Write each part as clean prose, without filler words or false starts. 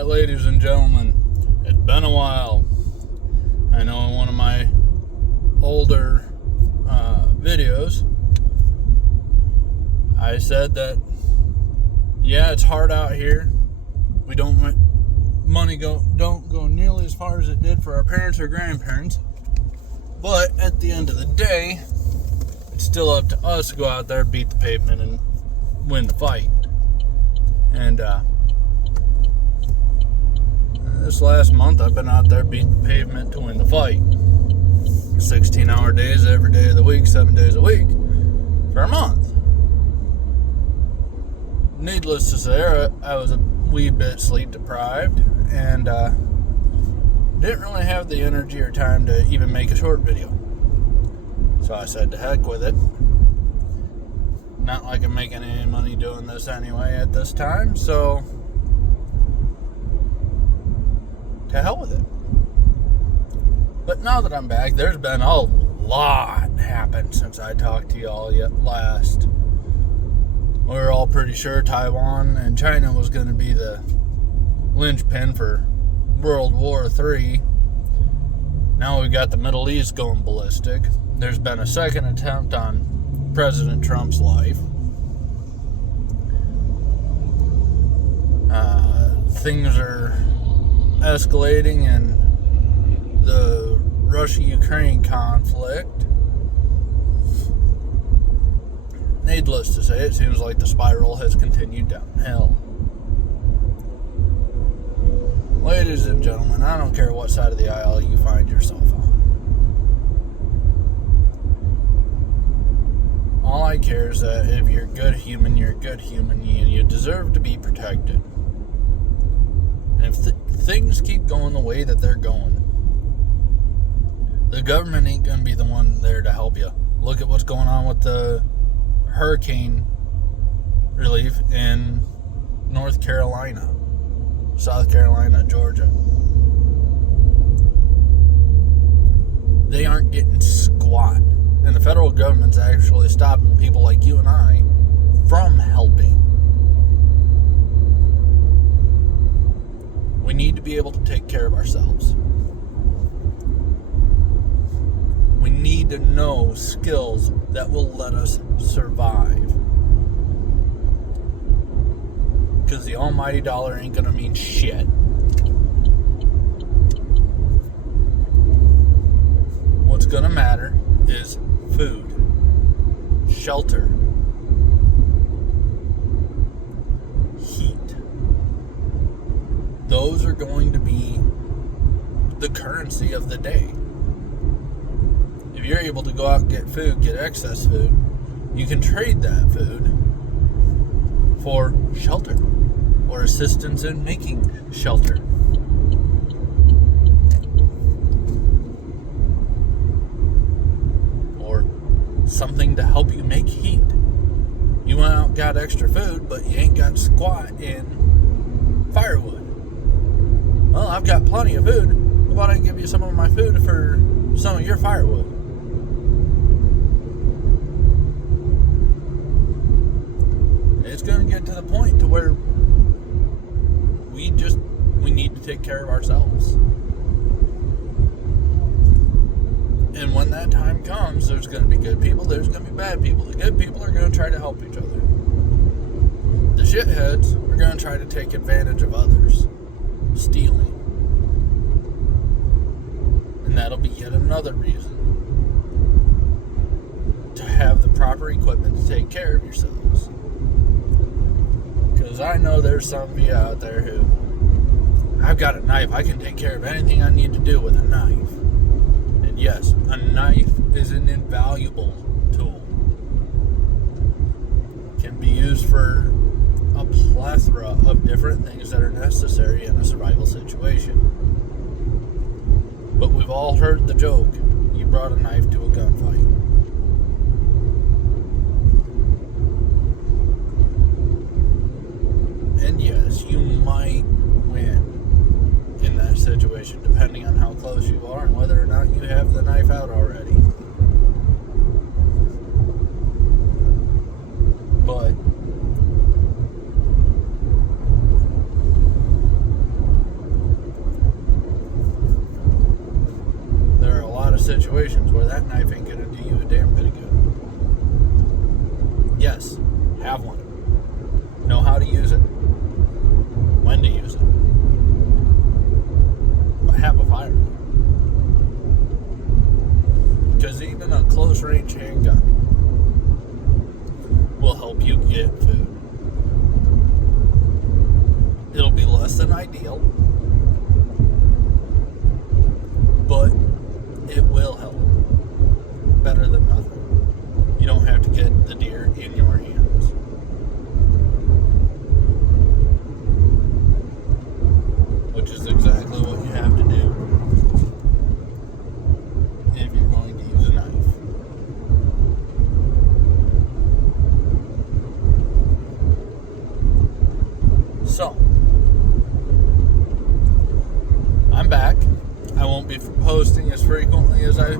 Alright, ladies and gentlemen, it's been a while. I know in one of my older videos, I said that, yeah, it's hard out here. We don't go nearly as far as it did for our parents or grandparents. But at the end of the day, it's still up to us to go out there, beat the pavement, and win the fight. And this last month, I've been out there beating the pavement to win the fight. 16-hour days every day of the week, 7 days a week, for a month. Needless to say, I was a wee bit sleep deprived, and didn't really have the energy or time to even make a short video. So I said to heck with it. Not like I'm making any money doing this anyway at this time, so to hell with it. But now that I'm back, there's been a lot happened since I talked to y'all last. We were all pretty sure Taiwan and China was going to be the linchpin for World War III. Now we've got the Middle East going ballistic. There's been a second attempt on President Trump's life. Things are escalating in the Russia-Ukraine conflict. Needless to say, it seems like the spiral has continued downhill. Ladies and gentlemen, I don't care what side of the aisle you find yourself on. All I care is that if you're a good human, you're a good human, and you deserve to be protected. And if things keep going the way that they're going, the government ain't going to be the one there to help you. Look at what's going on with the hurricane relief in North Carolina, South Carolina, Georgia. They aren't getting squat. And the federal government's actually stopping people like you and I from helping. We need to be able to take care of ourselves. We need to know skills that will let us survive. Because the almighty dollar ain't going to mean shit. What's going to matter is food, shelter, heat. Those are going to be the currency of the day. If you're able to go out and get food, get excess food, you can trade that food for shelter or assistance in making shelter. Or something to help you make heat. You went out and got extra food, but you ain't got squat in firewood. Well, I've got plenty of food. How about I give you some of my food for some of your firewood? It's going to get to the point to where we need to take care of ourselves. And when that time comes, there's going to be good people, there's going to be bad people. The good people are going to try to help each other. The shitheads are going to try to take advantage of others, stealing. And that'll be yet another reason to have the proper equipment to take care of yourselves. Because I know there's some of you out there who, I've got a knife, I can take care of anything I need to do with a knife. And yes, a knife is an invaluable tool. It can be used for a plethora of different things that are necessary in a survival situation. But we've all heard the joke, you brought a knife to a gunfight. And yes, you might win in that situation, depending on how close you are and whether or not you have the knife out already. But situations where that knife ain't gonna do you a damn bit of good. Yes, have one. Know how to use it. When to use it. But have a firearm. Because even a close range handgun will help you get food. It'll be less than ideal, but it will help. Better than nothing. You don't have to get the deer in your hands. Which is exactly what you have to do if you're going to use a knife. So, I'm back. I won't be posting as frequently as I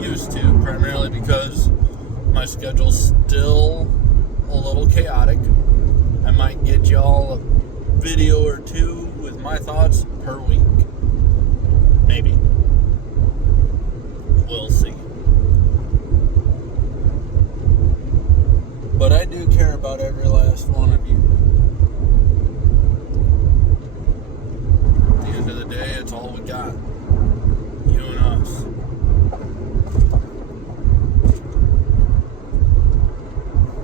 used to, primarily because my schedule's still a little chaotic. I might get y'all a video or two with my thoughts per week. Maybe. We'll see. But I do care about every last one of you. At the end of the day, it's all we got. You and us.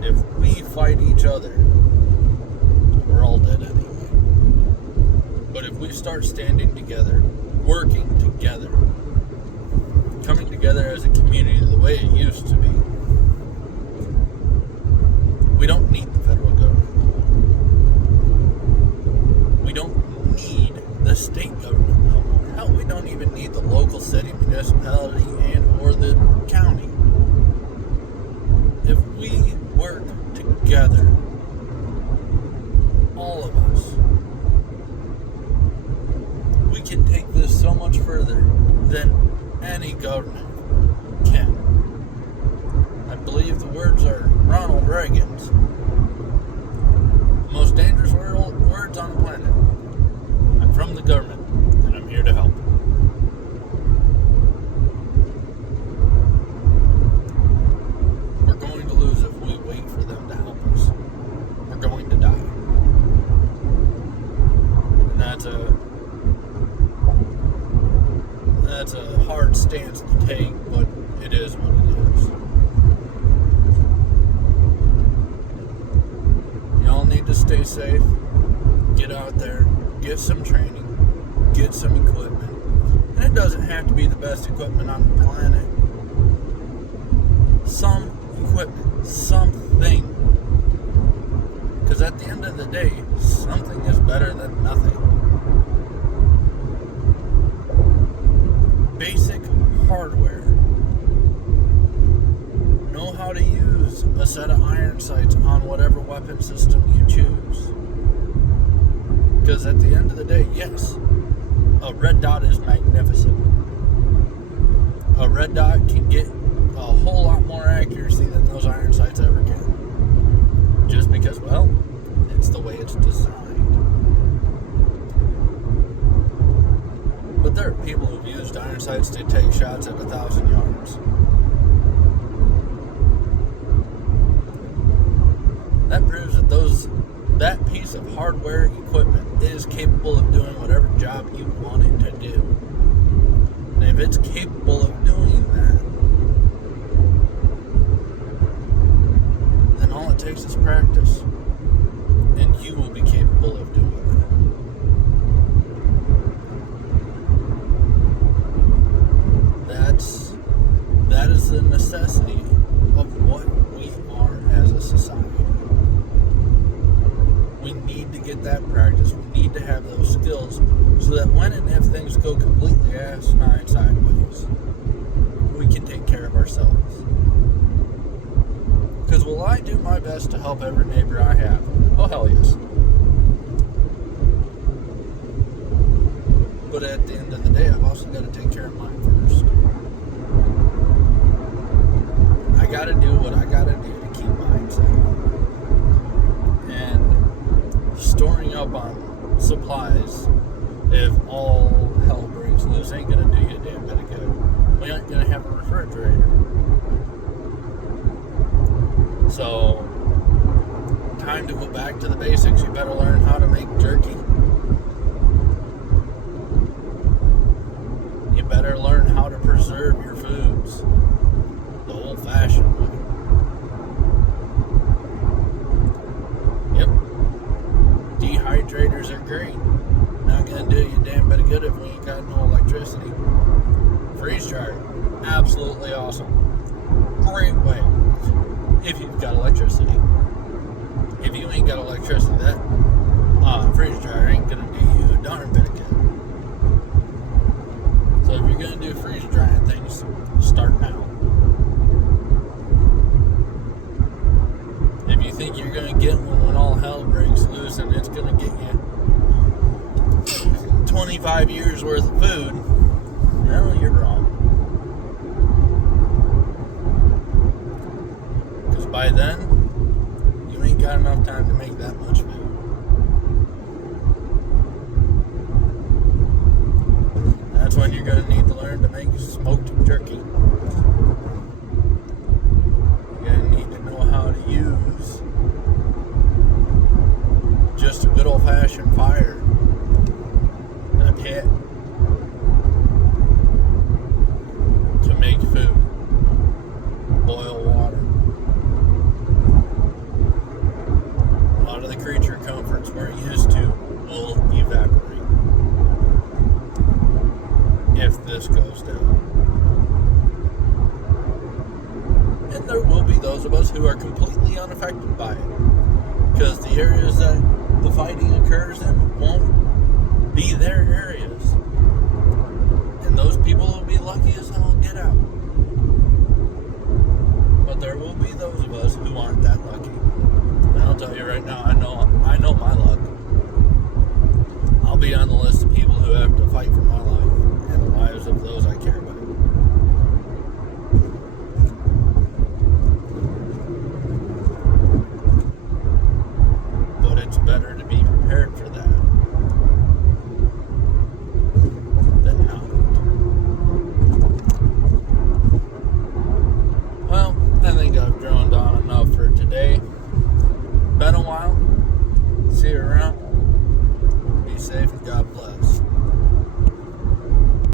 If we fight each other, we're all dead anyway. But if we start standing together, working together, coming together as a community the way it used to be, we don't need the federal government. We don't need the state government no more. Hell, we don't even need the local city, municipality, and or the county. If we work together, all of us, we can take this so much further than any government can. I believe the words are Ronald Reagan's. The most dangerous words on the planet. I'm from the government, and I'm here to help. We're going to lose if we wait for them to help us. We're going to die. And that's a hard stance to take, but it is what it is. Y'all need to stay safe. Get out there. Get some training. Get some equipment. And it doesn't have to be the best equipment on the planet. Some equipment. Something. Because at the end of the day, something is better than nothing. Basic hardware. Know how to use a set of iron sights on whatever weapon system you choose. Because at the end of the day, yes, a red dot is magnificent. A red dot can get a whole lot more accuracy than those iron sights ever can. Just because, well, it's the way it's designed. But there are people who've used iron sights to take shots at 1,000 yards. That proves that that piece of hardware equipment is capable of doing whatever job you want it to do. And if it's capable of doing that, then all it takes is practice. And you will be capable of doing that. That is the necessity of what we are as a society. We need to get that practice. We need to have those skills so that when and if things go completely asinine sideways, we can take care of ourselves. Because will I do my best to help every neighbor I have? Oh, hell yes. But at the end of the day, I've also got to take care of mine first. I got to do what I got to do to keep mine safe. And storing up on supplies, if all hell breaks loose, ain't going to do you a damn bit of good. we aren't going to have a refrigerator. So, time to go back to the basics. You better learn how to make jerky. You better learn how to preserve your foods the old-fashioned way. Yep. Dehydrators are great. Not going to do you a damn bit of good if we ain't got no electricity. Freeze dryer, absolutely awesome. Great way. If you've got electricity. If you ain't got electricity, that freeze dryer ain't going to do you a darn bit of good. So if you're going to do freeze drying things, start now. If you think you're going to get one when all hell breaks loose and it's going to get you 25 years worth of food, no, you're wrong. Because by then, you ain't got enough time to make that much food. That's when you're going to need to learn to make smoked jerky. You're going to need to know how to use just a good old-fashioned fire and a pit to make food. Boil water. A lot of the creature comforts we're used to will evaporate if this goes down. And there will be those of us who are completely unaffected by it, because the areas that the fighting occurs in won't be their areas. And those people will be lucky as hell to get out. But there will be those of us who aren't that lucky. And I'll tell you right now, I know my luck. I'll be on the list of people who have to fight for my life.